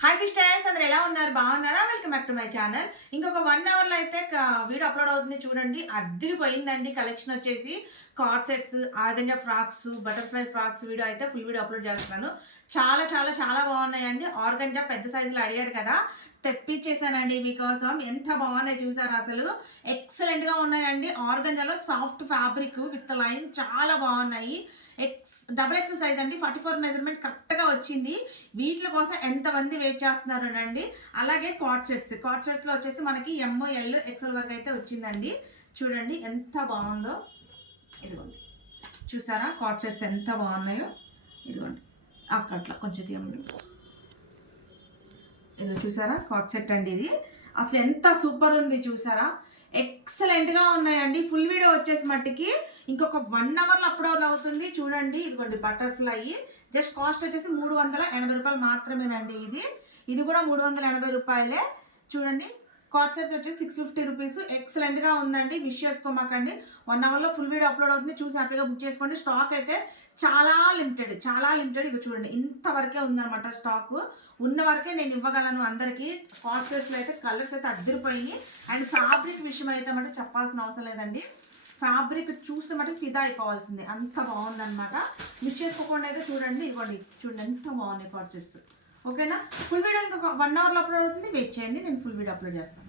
Hi sisters, అందరు ఎలా ఉన్నారు? బాగున్నారా? Welcome back to my channel. ఇంకొక 1 అవర్లో అయితే వీడియో అప్లోడ్ అవుతుంది. చూడండి, అదిరిపోయిందండి. కలెక్షన్ వచ్చేసి card sets, organza frocks, butterfly frocks video అయితే ఫుల్ వీడియో అప్లోడ్ చేస్తున్నాను. చాలా చాలా చాలా బాగున్నాయండి. ఆర్గంజా పెద్ద సైజులో అడిగారు కదా, తెప్పించేసానండి మీకోసం. ఎంత బాగున్నాయి చూసారు, అసలు ఎక్సలెంట్గా ఉన్నాయండి. ఆర్గంజాలో సాఫ్ట్ ఫ్యాబ్రిక్ విత్ లైన్ చాలా బాగున్నాయి. డబుల్ ఎక్స్ సైజ్ అండి, 44 మెజర్మెంట్ కరెక్ట్గా వచ్చింది. వీటి కోసం ఎంతమంది వెయిట్ చేస్తున్నారు అండి. అలాగే కార్డ్ సెట్స్లో వచ్చేసి మనకి ఎంఎల్ ఎక్స్ఎల్ వరకు అయితే వచ్చిందండి. చూడండి ఎంత బాగుందో. ఇదిగోండి, చూసారా కార్డ్ సెట్స్ ఎంత బాగున్నాయో. ఇదిగోండి, అక్కట్లా కొంచెం తీయండి. ఇది చూసారా కార్డ్ సెట్ అండి. ఇది అసలు ఎంత సూపర్ ఉంది చూసారా, ఎక్సలెంట్గా ఉన్నాయండి. ఫుల్ వీడియో వచ్చేసి మట్టికి ఇంకొక 1 అవర్లో అప్లోడ్ అవుతుంది. చూడండి, ఇదిగోండి బటర్ఫ్లై. జస్ట్ కాస్ట్ వచ్చేసి 380 రూపాయలు మాత్రమేనండి. ఇది కూడా 380 రూపాయలే. చూడండి, కార్డ్ సెట్స్ వచ్చేసి 650 రూపీస్. ఎక్సలెంట్గా ఉందండి. మిస్ చేసుకోమాకండి. 1 అవర్లో ఫుల్ వీడియో అప్లోడ్ అవుతుంది. చూసి హ్యాపీగా బుక్ చేసుకోండి. స్టాక్ అయితే చాలా లిమిటెడ్. ఇక చూడండి, ఇంతవరకే ఉందన్నమాట స్టాక్. ఉన్న వరకే నేను ఇవ్వగలను అందరికీ. కార్డ్ సెట్స్లో అయితే కలర్స్ అయితే అద్దరిపోయి. అండ్ ఫ్యాబ్రిక్ విషయం అయితే మటు చెప్పాల్సిన అవసరం లేదండి. ఫ్యాబ్రిక్ చూస్తే మటు ఫిదా అయిపోవాల్సిందే, అంత బాగుందన్నమాట. మిస్ చేసుకోకుండా అయితే చూడండి. ఇవ్వండి, చూడండి ఎంత బాగున్నాయి కార్డ్ సెట్స్. ఓకేనా? ఫుల్ వీడియో ఇంకొక 1 అవర్లో అప్లోడ్ అవుతుంది. వెయిట్ చేయండి, నేను ఫుల్ వీడియో అప్లోడ్ చేస్తాను.